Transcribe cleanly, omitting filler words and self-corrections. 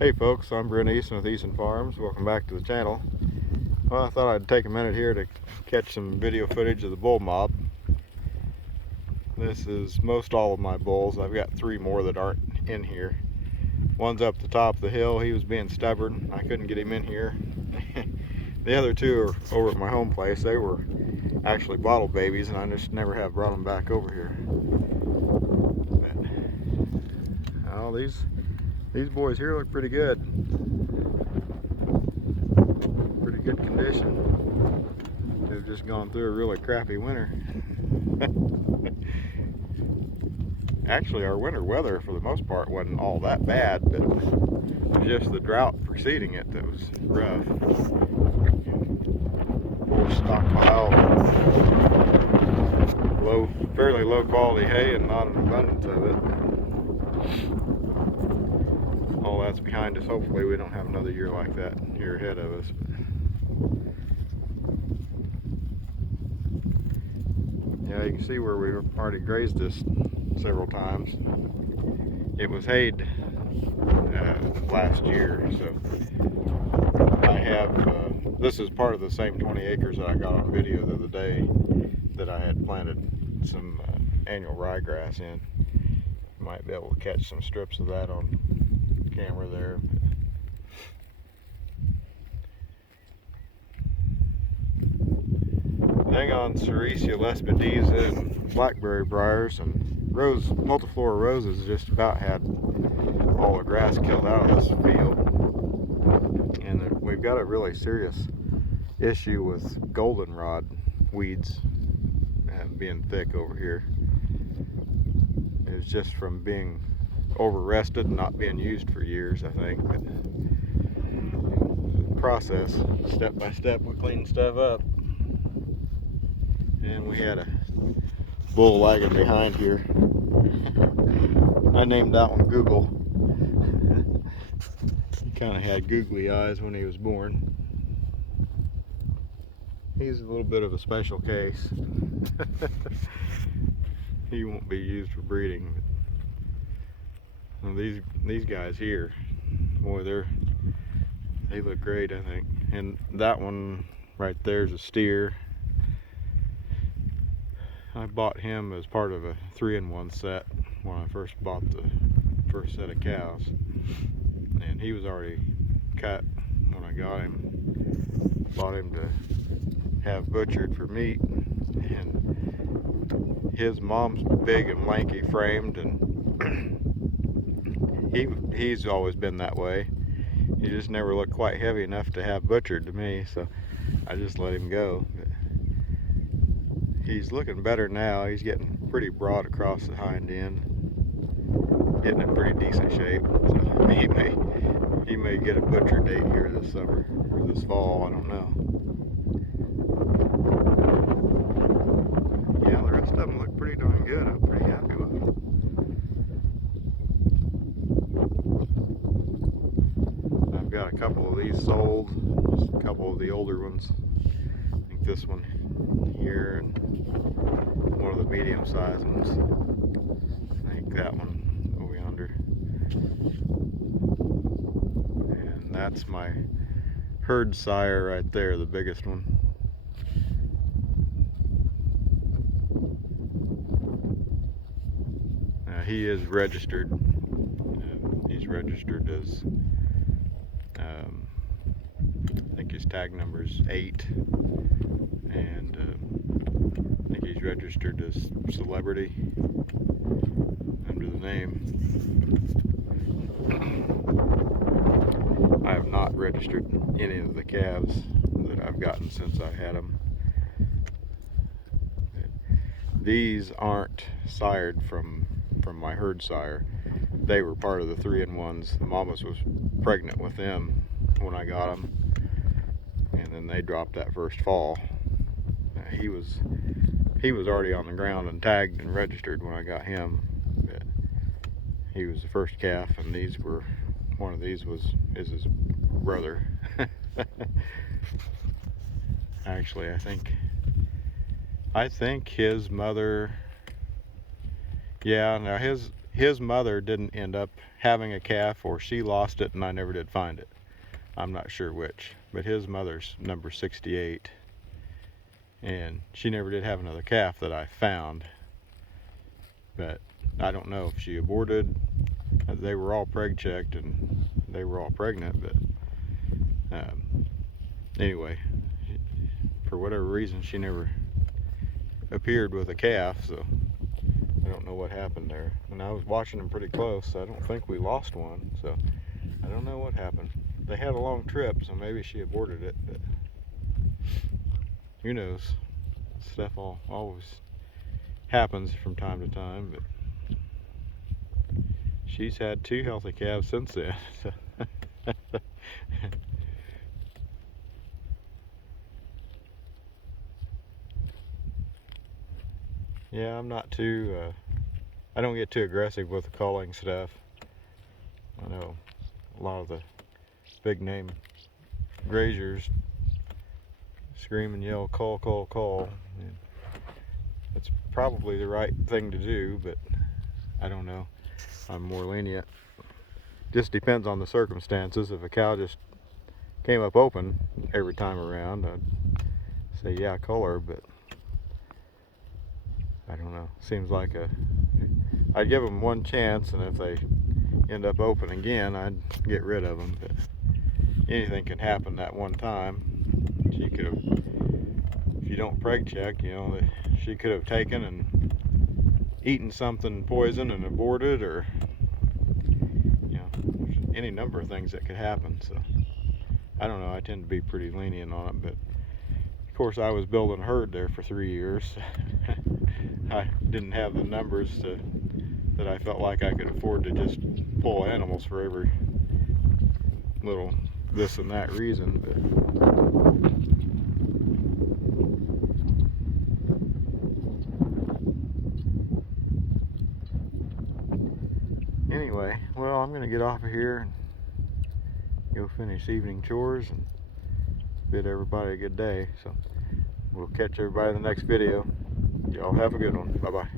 Hey folks, I'm Brent Easton with Easton Farms. Welcome back to the channel. Well, I thought I'd take a minute here to catch some video footage of the bull mob. This is most all of my bulls. I've got 3 more that aren't in here. One's up the top of the hill. He was being stubborn. I couldn't get him in here. The other 2 are over at my home place. They were actually bottle babies, and I just never have brought them back over here. But, well, these boys here look pretty good. Pretty good condition. They've just gone through a really crappy winter. Actually, our winter weather for the most part wasn't all that bad, but it was just the drought preceding it that was rough. Poor stockpile, fairly low quality hay and not an abundance of it. All that's behind us. Hopefully we don't have another year like that here ahead of us. Yeah, you can see where we already grazed this several times. It was hayed last year, so I have this is part of the same 20 acres that I got on video the other day that I had planted some annual ryegrass in. You might be able to catch some strips of that on camera there. Hang on Sericea lespedeza and blackberry briars and multiflora roses just about had all the grass killed out of this field. And we've got a really serious issue with goldenrod weeds being thick over here. It's just from being over-rested and not being used for years, I think. But the process, step by step, we clean stuff up. And we had a bull lagging behind here. I named that one Google. He kind of had googly eyes when he was born. He's a little bit of a special case. He won't be used for breeding. Well, these guys here, boy, they look great, I think. And that one right there is a steer. I bought him as part of a 3-in-1 set when I first bought the first set of cows, and he was already cut when I got him. Bought him to have butchered for meat, and his mom's big and lanky framed, and he's always been that way. He just never looked quite heavy enough to have butchered to me, so I just let him go. He's looking better now. He's getting pretty broad across the hind end, getting in pretty decent shape. So he may get a butcher date here this summer or this fall. I don't know. Yeah, the rest of them look pretty darn good. I'm pretty happy with them. I've got a couple of these sold. Just a couple of the older ones. I think this one here and one of the medium-sized ones. I think that one over yonder. And that's my herd sire right there, the biggest one. He is registered. He's registered as I think his tag number is 8, and I think he's registered as Celebrity under the name. I have not registered any of the calves that I've gotten since I had them. These aren't sired from my herd sire. They were part of the 3-in-1s. The mamas was pregnant with them when I got them, and then they dropped that first fall. He was already on the ground and tagged and registered when I got him. But he was the first calf, and one of these is his brother. Actually, I think his mother. Yeah, now his mother didn't end up having a calf, or she lost it and I never did find it. I'm not sure which, but his mother's number 68, and she never did have another calf that I found. But I don't know if she aborted. They were all preg checked and they were all pregnant, but anyway, for whatever reason she never appeared with a calf, so I don't know what happened there. And I was watching them pretty close, so I don't think we lost one, so I don't know what happened. They had a long trip, so maybe she aborted it, but who knows. Stuff always happens from time to time, but she's had 2 healthy calves since then. Yeah, I'm not too, I don't get too aggressive with the calling stuff. I know a lot of the big name graziers scream and yell, call, call, call. And it's probably the right thing to do, but I don't know. I'm more lenient. Just depends on the circumstances. If a cow just came up open every time around, I'd say, yeah, call her, but I don't know. Seems like I'd give them one chance, and if they end up open again, I'd get rid of them. But anything can happen that one time. She could have, if you don't preg check, you know, she could have taken and eaten something poison and aborted, or you know, any number of things that could happen. So I don't know. I tend to be pretty lenient on it, but of course I was building a herd there for 3 years. I didn't have the numbers that I felt like I could afford to just pull animals for every little this and that reason. But anyway, well, I'm gonna get off of here and go finish evening chores and bid everybody a good day. So we'll catch everybody in the next video. Y'all have a good one. Bye bye.